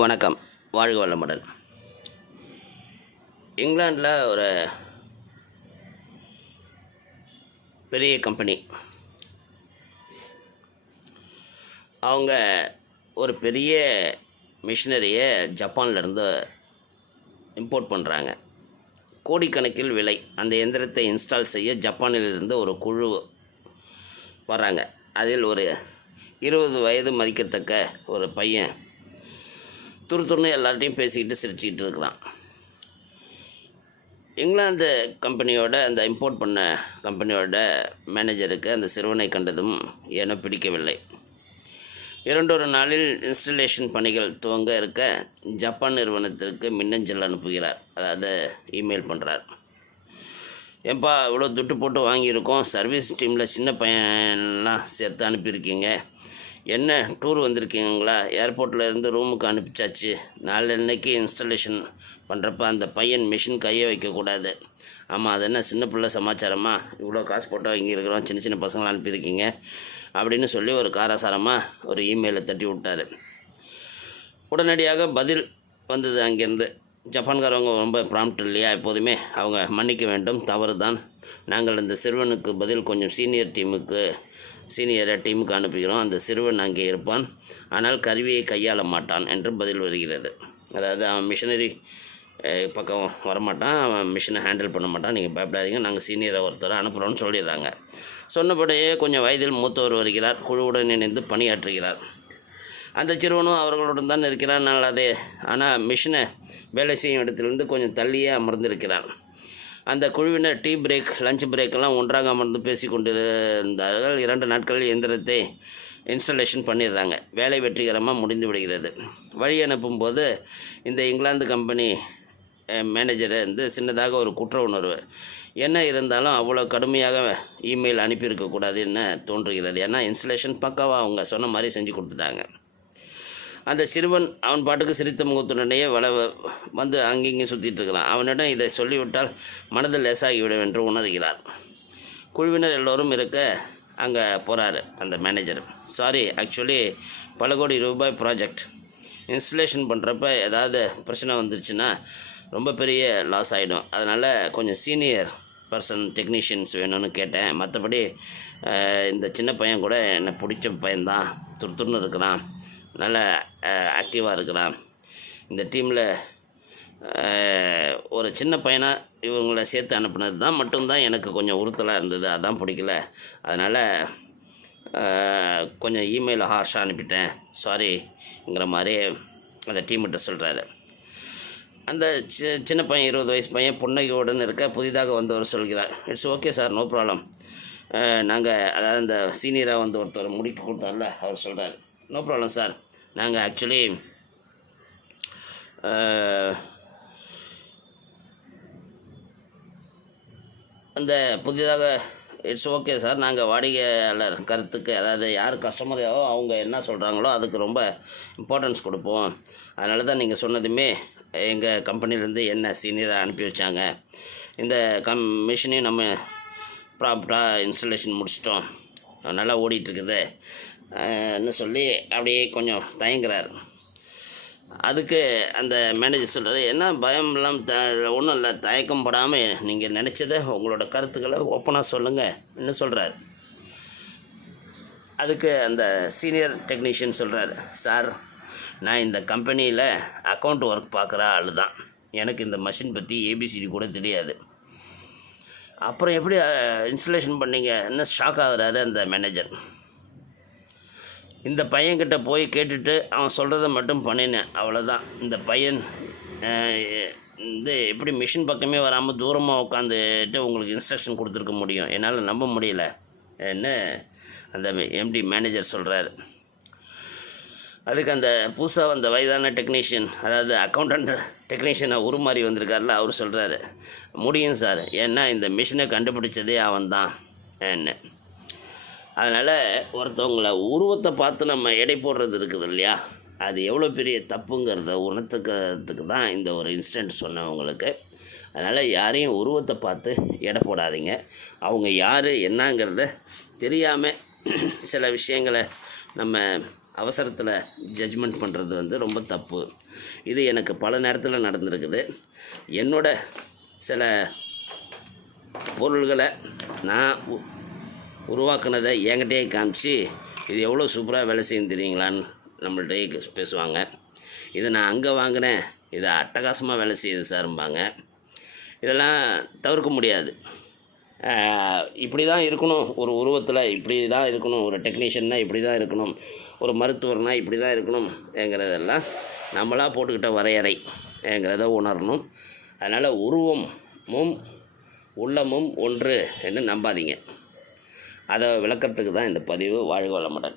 வணக்கம். வாழ்க வளமுடன். இங்கிலாந்தில் ஒரு பெரிய கம்பெனி அவங்க ஒரு பெரிய மிஷினரியை ஜப்பான்லேருந்து இம்போர்ட் பண்ணுறாங்க கோடிக்கணக்கில் விலை. அந்த எந்திரத்தை இன்ஸ்டால் செய்ய ஜப்பானிலிருந்து ஒரு குழு வராங்க அதில் ஒரு இருபது வயது மதிக்கத்தக்க ஒரு பையன் துரு துருன்னு எல்லார்ட்டையும் பேசிக்கிட்டு சிரிச்சுக்கிட்டு இருக்கிறான். இங்கிலாந்து கம்பெனியோட அந்த இம்போர்ட் பண்ண கம்பெனியோட மேனேஜருக்கு அந்த சிறுவனை கண்டதும் என பிடிக்கவில்லை. இரண்டொரு நாளில் இன்ஸ்டலேஷன் பணிகள் துவங்க இருக்க ஜப்பான் நிறுவனத்திற்கு மின்னஞ்சல் அனுப்புகிறார். அதாவது இமெயில் பண்ணுறார் ஏன்பா இவ்வளோ துட்டு போட்டு வாங்கியிருக்கோம். சர்வீஸ் டீமில் சின்ன பையன்லாம் சேர்த்து அனுப்பியிருக்கீங்க. என்ன? டூர் வந்திருக்கீங்களா? ஏர்போர்ட்டில் இருந்து ரூமுக்கு அனுப்பிச்சாச்சு. நாளன்னைக்கு இன்ஸ்டலேஷன் பண்ணுறப்ப அந்த பையன் மிஷின் கையை வைக்கக்கூடாது. ஆமாம் அது என்ன சின்ன பிள்ளை சமாச்சாரமா? இவ்வளோ காசு போட்டு வாங்கியிருக்கிறோம். சின்ன சின்ன பசங்களை அனுப்பியிருக்கீங்க. அப்படின்னு சொல்லி ஒரு காரசாரமாக ஒரு இமெயிலை தட்டி விட்டாரு. உடனடியாக பதில் வந்தது அங்கேருந்து. ஜப்பான்காரவங்க ரொம்ப ப்ராம்ப்ட் இல்லையா? எப்போதுமே அவங்க மன்னிக்க வேண்டும். தவறு தான் நாங்கள் இந்த சிறுவனுக்கு பதில் கொஞ்சம் சீனியர் டீமுக்கு சீனியரை டீமுக்கு அனுப்புகிறோம். அந்த சிறுவன் அங்கே இருப்பான். ஆனால் கருவியை கையாள மாட்டான் என்று பதில் வருகிறது. அதாவது அவன் மிஷினரி பக்கம் வரமாட்டான். அவன் மிஷினை ஹேண்டில் பண்ண மாட்டான். நீங்கள் பயப்படாதீங்க. நாங்கள் சீனியரை ஒருத்தரை அனுப்புகிறோன்னு சொல்லிடுறாங்க. சொன்னபடியே கொஞ்சம் வயதில் மூத்தவர் வருகிறார். குழுவுடன் இணைந்து பணியாற்றுகிறார். அந்த சிறுவனும் அவர்களுடன் தான் இருக்கிறான். நல்லது ஆனால் மிஷினை வேலை செய்யும் இடத்திலிருந்து கொஞ்சம் தள்ளியே அமர்ந்திருக்கிறான். அந்த குழுவினர் டீ பிரேக் லஞ்ச் பிரேக்கெல்லாம் ஒன்றாக அமர்ந்து பேசி கொண்டிருந்தார்கள் இரண்டு நாட்களில் இயந்திரத்தை இன்ஸ்டலேஷன் பண்ணிடுறாங்க. வேலை வெற்றிகரமாக முடிந்து விடுகிறது. வழி அனுப்பும்போது இந்த இங்கிலாந்து கம்பெனி மேனேஜரை வந்து சின்னதாக ஒரு குற்ற உணர்வு. என்ன இருந்தாலும் அவ்வளோ கடுமையாக இமெயில் அனுப்பியிருக்கக்கூடாதுன்னு தோன்றுகிறது. ஏன்னா இன்ஸ்டலேஷன் பக்காவாக அவங்க சொன்ன மாதிரி செஞ்சு கொடுத்துட்டாங்க. அந்த சிறுவன் அவன் பாட்டுக்கு சிரித்த முகத்துடனேயே வள வந்து அங்கிங்கேயும் சுற்றிட்டு இருக்கிறான் அவனிடம் இதை சொல்லிவிட்டால் மனதில் லேசாகிவிடும் என்று உணர்கிறார். குழுவினர் எல்லோரும் இருக்க அங்கே போகிறாரு அந்த மேனேஜர் சாரி ஆக்சுவலி பல கோடி ரூபாய் ப்ராஜெக்ட் இன்ஸ்டலேஷன் பண்ணுறப்ப ஏதாவது பிரச்சனை வந்துருச்சுன்னா ரொம்ப பெரிய லாஸ் ஆகிடும் அதனால் கொஞ்சம் சீனியர் பர்சன் டெக்னீஷியன்ஸ் வேணும்னு கேட்டேன். மற்றபடி இந்த சின்ன பையன் கூட என்னை பிடிச்ச பையன்தான். துருத்துன்னு இருக்கிறான். நல்ல ஆக்டிவாக இருக்கிறான். இந்த டீமில் ஒரு சின்ன பையனாக இவங்களை சேர்த்து அனுப்புனது தான் மட்டும்தான் எனக்கு கொஞ்சம் உறுத்தலாக இருந்தது. அதான் பிடிக்கல. அதனால் கொஞ்சம் இமெயில் ஹார்ஷாக அனுப்பிட்டேன். சாரிங்கிற மாதிரி அந்த டீம்கிட்ட சொல்கிறாரு அந்த சி சின்ன பையன் இருபது வயசு பையன் புன்னகையுடன் இருக்க புதிதாக வந்தவர் சொல்கிறார். It's okay sir no problem நாங்கள் அதாவது இந்த சீனியராக வந்து ஒருத்தர் முடிக்க கொடுத்தார்ல அவர் சொல்கிறார் நோ ப்ராப்ளம் சார் நாங்கள் ஆக்சுவலி அந்த புதிதாக இட்ஸ் ஓகே சார் நாங்கள் வாடிக்கையாளர் கருத்துக்கு அதாவது யார் கஸ்டமரையோ அவங்க என்ன சொல்கிறாங்களோ அதுக்கு ரொம்ப இம்பார்ட்டன்ஸ் கொடுப்போம். அதனால தான் நீங்கள் சொன்னதுமே எங்கள் கம்பெனிலேருந்து என்ன சீனியராக அனுப்பி வச்சாங்க. இந்த கம் மிஷினையும் நம்ம ப்ராப்பராக இன்ஸ்டலேஷன் முடிச்சிட்டோம். நல்லா ஓடிட்டுருக்குது என்ன சொல்லி அப்படியே கொஞ்சம் தயங்குறார். அதுக்கு அந்த மேனேஜர் சொல்கிறாரு என்ன பயம் இல்லாமல் த ஒன்றும் இல்லை தயக்கம் படாமல் நீங்கள் நினச்சதை உங்களோட கருத்துக்களை ஓப்பனாக சொல்லுங்கள் என்ன சொல்கிறார் அதுக்கு அந்த சீனியர் டெக்னீஷியன் சொல்கிறார் சார் நான் இந்த கம்பெனியில் அக்கௌண்ட் ஒர்க் பார்க்குற ஆள் தான். எனக்கு இந்த மஷின் பற்றி ஏபிசிடி கூட தெரியாது. அப்புறம் எப்படி இன்ஸ்டலேஷன் பண்ணீங்க? என்ன ஷாக் ஆகுறாரு அந்த மேனேஜர் இந்த பையன்கிட்ட போய் கேட்டுட்டு அவன் சொல்கிறத மட்டும் பண்ணினேன். அவ்வளோதான் இந்த பையன் இது எப்படி மிஷின் பக்கமே வராமல் தூரமாக உட்காந்துட்டு உங்களுக்கு இன்ஸ்ட்ரக்ஷன் கொடுத்துருக்க முடியும்? என்னால் நம்ப முடியல. என்ன? அந்த எம்டி மேனேஜர் சொல்கிறாரு அதுக்கு அந்த புதுசாக வந்த வயதான டெக்னீஷியன் அதாவது அக்கௌண்டன்ட் டெக்னீஷியனை உருமாறி வந்திருக்காருல அவர் சொல்கிறாரு முடியும் சார். ஏன்னா இந்த மிஷினை கண்டுபிடிச்சதே அவன் தான் என்ன? அதனால் ஒருத்தவங்கள உருவத்தை பார்த்து நம்ம எடை போடுறது இருக்குது இல்லையா? அது எவ்வளோ பெரிய தப்புங்கிறத உணர்த்துக்கிறதுக்கு தான் இந்த ஒரு இன்சிடெண்ட் சொன்னேன் உங்களுக்கு. அதனால் யாரையும் உருவத்தை பார்த்து எடை போடாதீங்க. அவங்க யார் என்னங்கிறத தெரியாமல் சில விஷயங்களை நம்ம அவசரத்தில் ஜட்ஜ்மெண்ட் பண்ணுறது வந்து ரொம்ப தப்பு. இது எனக்கு பல நேரத்தில் நடந்திருக்குது. என்னோட சில பொருள்களை நான் உருவாக்குனதை என்கிட்டயே காமிச்சு இது எவ்வளோ சூப்பராக வேலை செய்யும் தெரியுங்களான்னு நம்மள்கிட்டயே பேசுவாங்க. இதை நான் அங்கே வாங்கினேன். இதை அட்டகாசமாக வேலை செய்யுது சார்ம்பாங்க. இதெல்லாம் தவிர்க்க முடியாது. இப்படி தான் இருக்கணும். ஒரு உருவத்தில் இப்படி தான் இருக்கணும். ஒரு டெக்னீஷியன்னா இப்படி தான் இருக்கணும். ஒரு மருத்துவர்னால் இப்படி தான் இருக்கணும். என்கிறதெல்லாம் நம்மளாக போட்டுக்கிட்ட வரையறை என்கிறத உணரணும். அதனால் உருவமும் உள்ளமும் ஒன்று என்று நம்பாதீங்க. அதை விளக்கிறதுக்கு தான் இந்த பதிவு வாழ்க வளமுடன்.